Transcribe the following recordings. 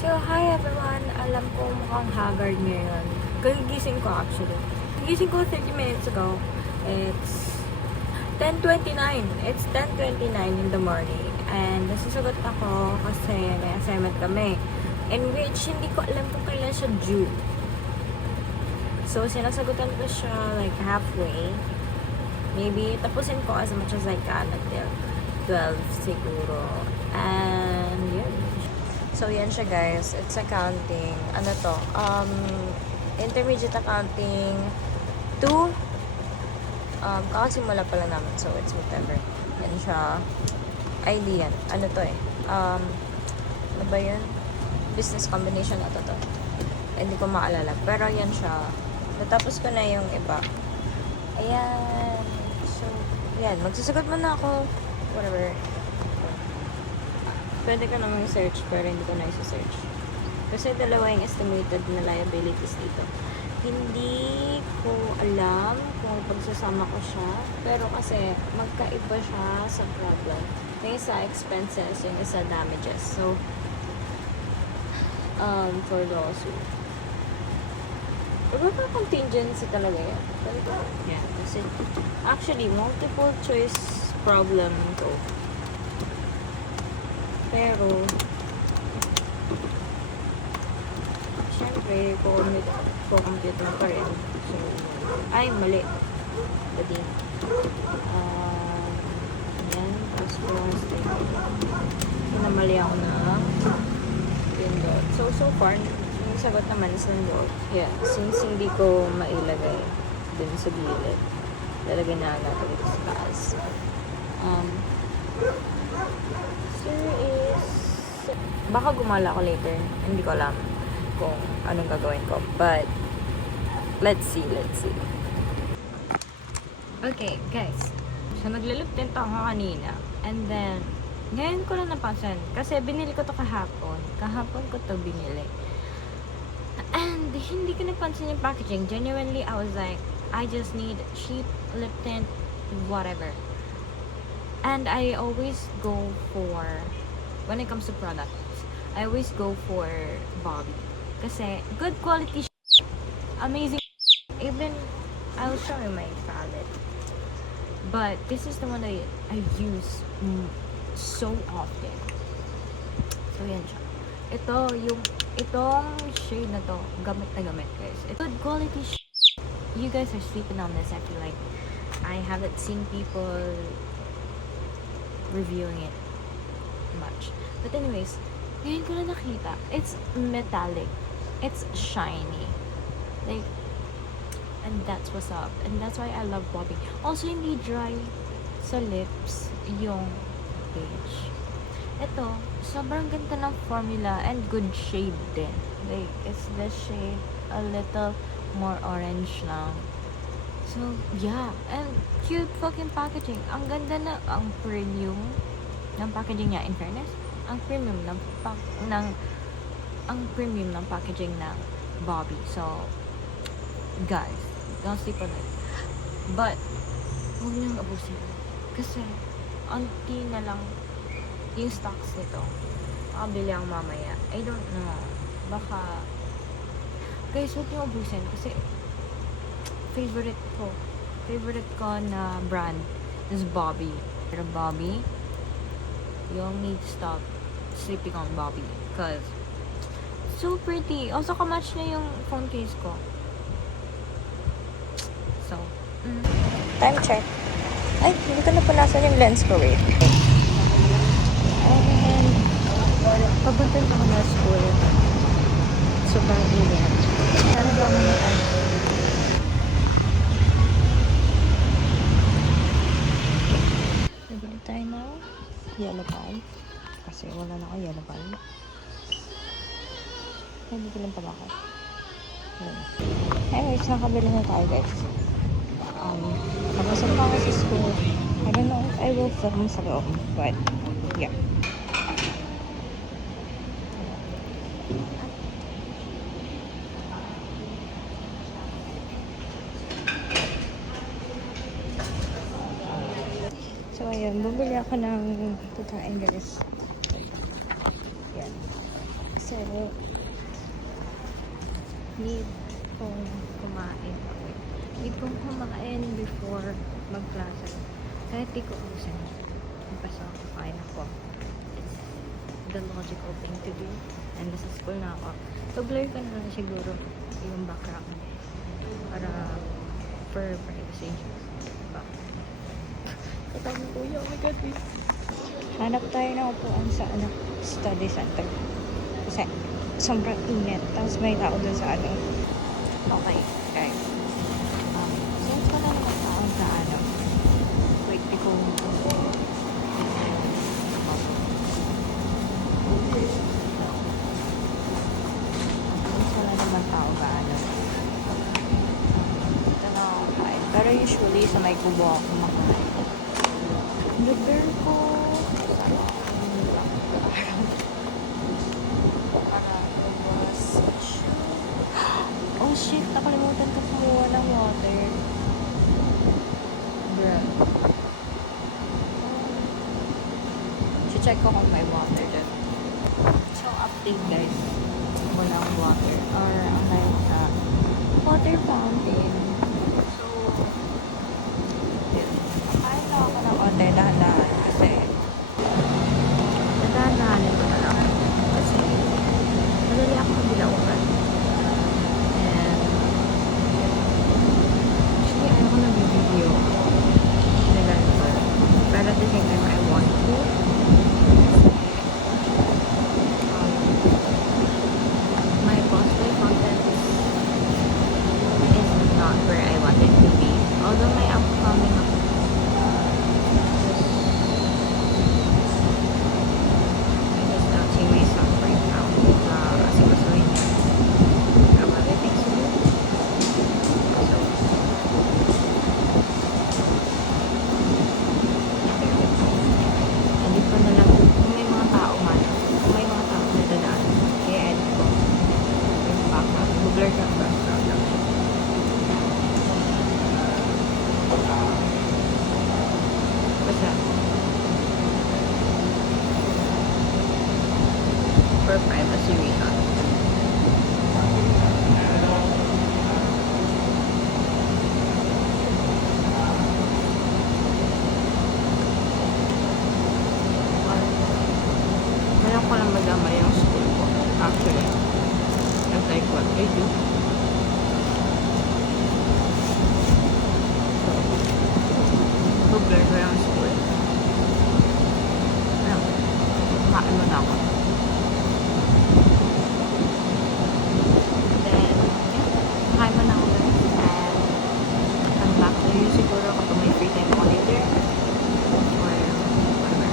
So, hi everyone! Alam ko mukhang haggard ngayon. Kagigising ko actually. Kagigising ko 30 minutes ago. It's 10:29. It's 10:29 in the morning. And nasusagot ako kasi may assignment kami. In which, hindi ko alam kung kailan siya due. So, sinasagutan ko siya like halfway. Maybe tapusin ko as much as I can until 12 siguro. And yun. So, yan siya guys. It's accounting. Ano to? Intermediate accounting 2. Kakasimula pa lang namin. So, it's whatever. Yan siya. ID yan. Ano to eh? Ano ba yun? Business combination na to. Hindi ko maalala. Pero yan siya. Natapos ko na yung iba. Ayan. So, yan. Magsasagot muna ako. Whatever. Pwede ka namang search pero hindi ko na isa-search. Kasi dalawa yung estimated na liabilities dito. Hindi ko alam kung pagsasama ko siya. Pero kasi magkaiba siya sa problem. Yung isa expenses, yung isa damages. So, for lawsuit. Iba pa contingency talaga yan. Yeah. Kasi actually, multiple choice problem ko. Pero, syempre, co-compute mo pa rin. So, ay, mali. Bading. Yan. Tapos, pinamali ako na pindot. So far, yung sagot naman is nandot. Yeah. Since hindi ko mailagay dun sa gilid, lalagay na natin ito sa taas. Sir is... Baka gumala ako later. Hindi ko alam kung anong gagawin ko. But, let's see. Okay, guys. So, naglalip tint ako kanina. And then, ngayon ko lang napansin. Kasi binili ko to kahapon. Kahapon ko to binili. And, hindi ko napansin yung packaging. Genuinely, I was like, I just need cheap lip tint, whatever. And I always go for, when it comes to products, I always go for Bobby. Kasi, good quality amazing even, I'll show you my palette. But, this is the one that I use so often. So, yan siya. Itong shade na to, gamit na gamit, guys. It's good quality You guys are sleeping on this, I feel like. I haven't seen people reviewing it much. But anyways, ngayon ko na nakita. It's metallic. It's shiny. Like, and that's what's up. And that's why I love Bobby. Also, hindi dry sa lips yung beige. Ito, sobrang ganda ng formula and good shade din. Like, it's the shade a little more orange lang. So, yeah. And cute fucking packaging. Ang ganda na, ang premium ng packaging niya. In fairness, ang premium ng packaging ng Bobby. So, guys, don't sleep on it. But, huwag niyong abusin. Kasi, unti na lang yung stocks nito. Makabili ang mamaya. I don't know. Baka, guys, huwag niyong abusin. Kasi, favorite ko na brand is Bobby. Pero Bobby, you'll need to stop sleeping on Bobby because so pretty. Also, kamatch na yung phone case ko. So, time check. Ay, hindi ko na punasan yung lens ko. Wait. And, papuntan ako na school. Sobrang init. Sana ba mo na tayo na yellow pal kasi wala na ako yellow pal. Hindi ko lang tabaka. Anyways, nakabili na tayo guys. Kapasok pa ako sa school. I don't know if I will film sa loob, but yeah. So, ayan. Bumili ako ng putain, guys. Yan. Kasi, need kong kumain. Okay. Need kong kumain before mag-klase. Kahit di ko usan. Basta kakain ako. It's the logical thing to do. And nasa school na ako. So, blur ko na lang siguro yung background. Para for privacy. Diba? Katawag na kuya. Oh my God, please. Hanap tayo ng upuan sa study center. Kasi sobrang init. Tapos may tao dun sa Okay, guys. Since wala naman tao sa wait, di ko since wala naman tao sa ito na ako kain. Pero usually sa may kubo ako kumakain. Lugar ko sana para lumabas. Oh shit, nakalimutan ko kumuha ng water. Bruh. Check ko kung may water dyan. So, update guys. Walang water. Or like water fountain. So, kahit na ako ng water, dahan-dahan. Kasi, dahan-dahanin ko na lang. Kasi, madali ako bilaukan. And, actually, ayoko nag-video. Pero at the same time, I want to. My cosplay content is not where I want it to be. Although may upcoming I just not see myself right now. Asikasuhin niya. I have other things to do. So, edit ko na lang kung may mga tao man. Kung may mga tao na dadaan. Kaya edit ko. Yung background. Blur ka ang background lang. Basta. For privacy reasons. Ngayon ko lang madama yung school ko. Actually. That's like what I do. So, blur ko yung school. Ayun. Kumain mo na ako. Then, kumain mo na ako guys. And, come back to you siguro kapag may free time ako later. Or, whatever.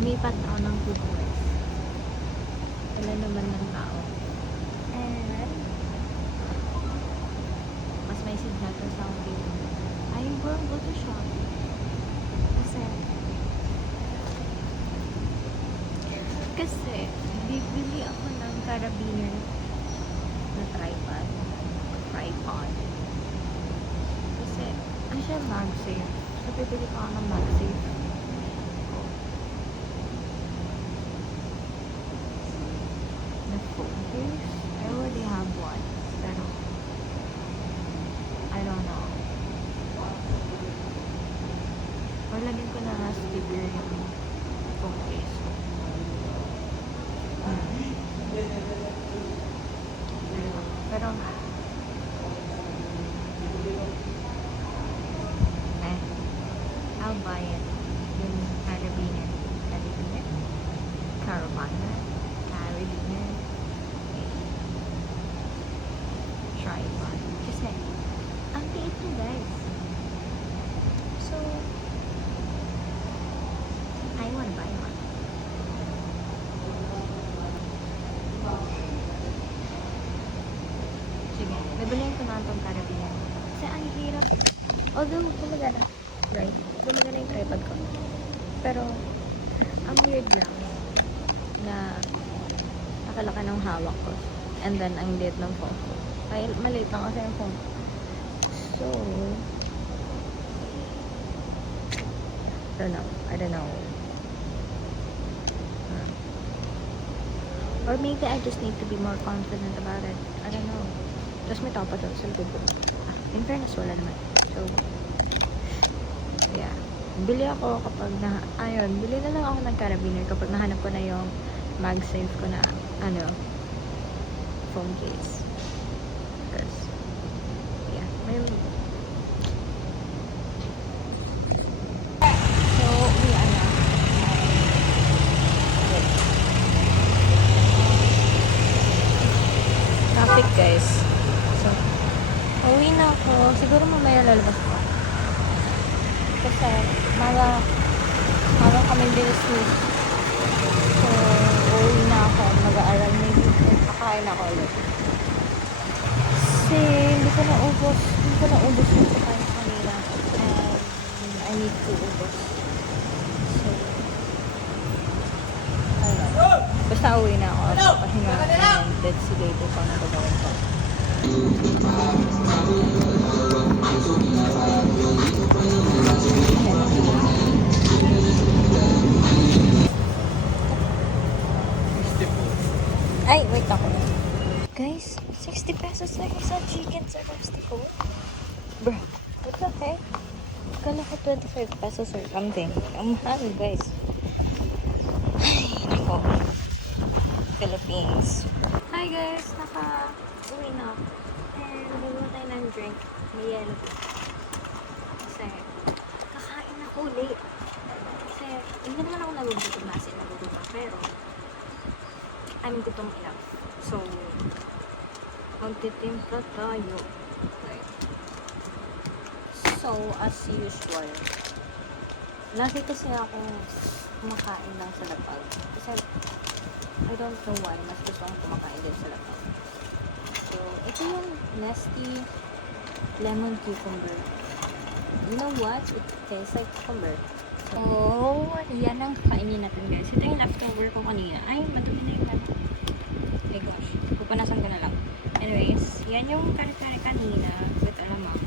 Lumipat ako ng kubo. Wala naman ng tao. And, mas may signal sa sound dito. I will go to shopping. Kasi, bibili ako ng carabiner na tripod. Kasi, ano siya, MagSafe. So, bibili ko ako ng MagSafe. The phone case, I already have one. Pero, I don't know. Or lagyan ko na nga sticker yung phone case ko. Pero, I'll buy it. Yung carabiner. Tripod. Kasi, ang tiit to guys. So, I wanna buy one. Sige, bibiliin ko na itong carabiner. Kasi ang hirap. Although, gumagana. Right? Gumagana yung tripod ko. Pero, ang weird lang na nakalaka ng hawak ko. And then, ang liit ng phone ko. Ay, maliit lang kasi yung phone ko. So, I don't know. Or maybe I just need to be more confident about it. I don't know. Tapos may tao pa doon sa likod ko. In fairness, wala naman. So, yeah. Bili ako kapag bili na lang ako ng carabiner kapag nahanap ko na yung MagSafe ko na, phone case. Because, yeah, may... So, traffic, guys. So, uwi na ako. Siguro mamaya lalabas ko. Kasi, maga kami business. So, uwi na ako. Mag-aaral. Maybe, kakain ako ulit. Kasi, hindi ko na ubos yung kakain kanina. And, I need to ubos. So, ayun. Basta uwi na ako. Pahinga. And, let's see later kung ano gagawin ko. Ay, wait ako. Guys, 60 pesos na isa chicken sa Rostico. Bro, what the heck? Kala ko 25 pesos or something. Ang mahal, guys. Ay, nako. Philippines. Hi guys, naka-uwi na ako. And gagawa tayo ng drink. May yellow. Kasi, kakain ako late. Kasi, hindi naman ako nagugutom na nagugutom. Pero, I'm gutom enough. So, magtitimpla tayo. Okay. So, as usual, lagi kasi ako kumakain lang sa lapag. Kasi, I don't know why, mas gusto akong kumakain din sa lapag. So, ito yung Nesty Lemon Cucumber. You know what? It tastes like cucumber. So, yan ang kainin natin, guys. Ito yung leftover ko kanina. Ay, madumi na yung oh my gosh. Pupanasan ko na lang. Anyways, yan yung kare-kare kanina with alamang.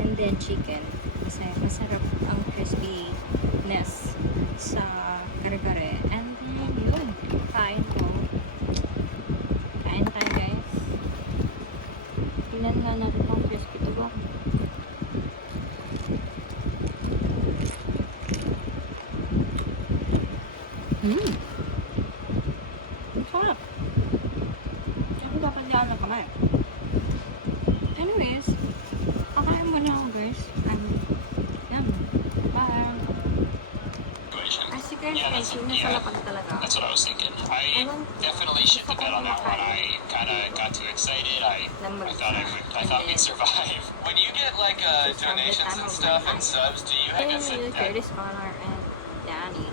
And then chicken. Kasi masarap ang crispiness sa kare-kare. And then yun. Kain ko. Kain tayo, guys. Tingnan nga natin kung crispy to ba. Sarap. Ako dapat diyan na kamay. Anyways, kakain muna ako, guys. Yum. Bye. As you guys can see, nasa lapag talaga. That's what I was thinking. I definitely shit the bed on that one. I kind of got too excited. I thought we'd survive. When you get like donations and stuff and subs, do you have a Curtis Connor and Danny.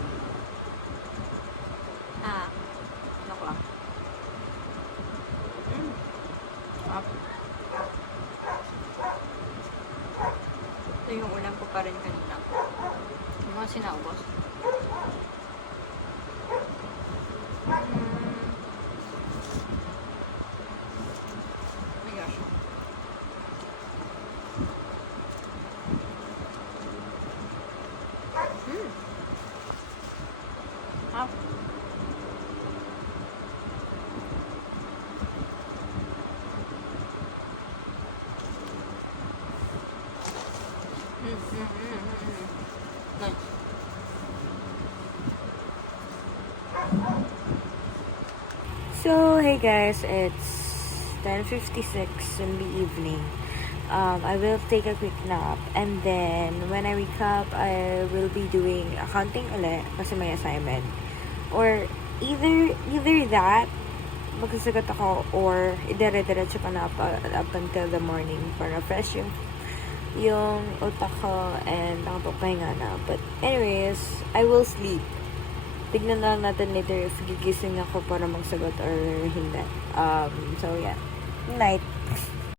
Look lang. Up. Ito yung ulam ko pa rin kanina. Yung mga sinaubos. Oh my gosh. Up. Nice. So, hey guys, it's 10:56 in the evening. I will take a quick nap, and then when I wake up, I will be doing accounting ulit kasi may assignment. Or either that, magsasagot ako, or idere-diretso ko na up until the morning para fresh yung utak ko and nakapagpahinga na. But anyways, I will sleep. Tignan na natin later if gigising ako para magsagot or hindi. So yeah. Night.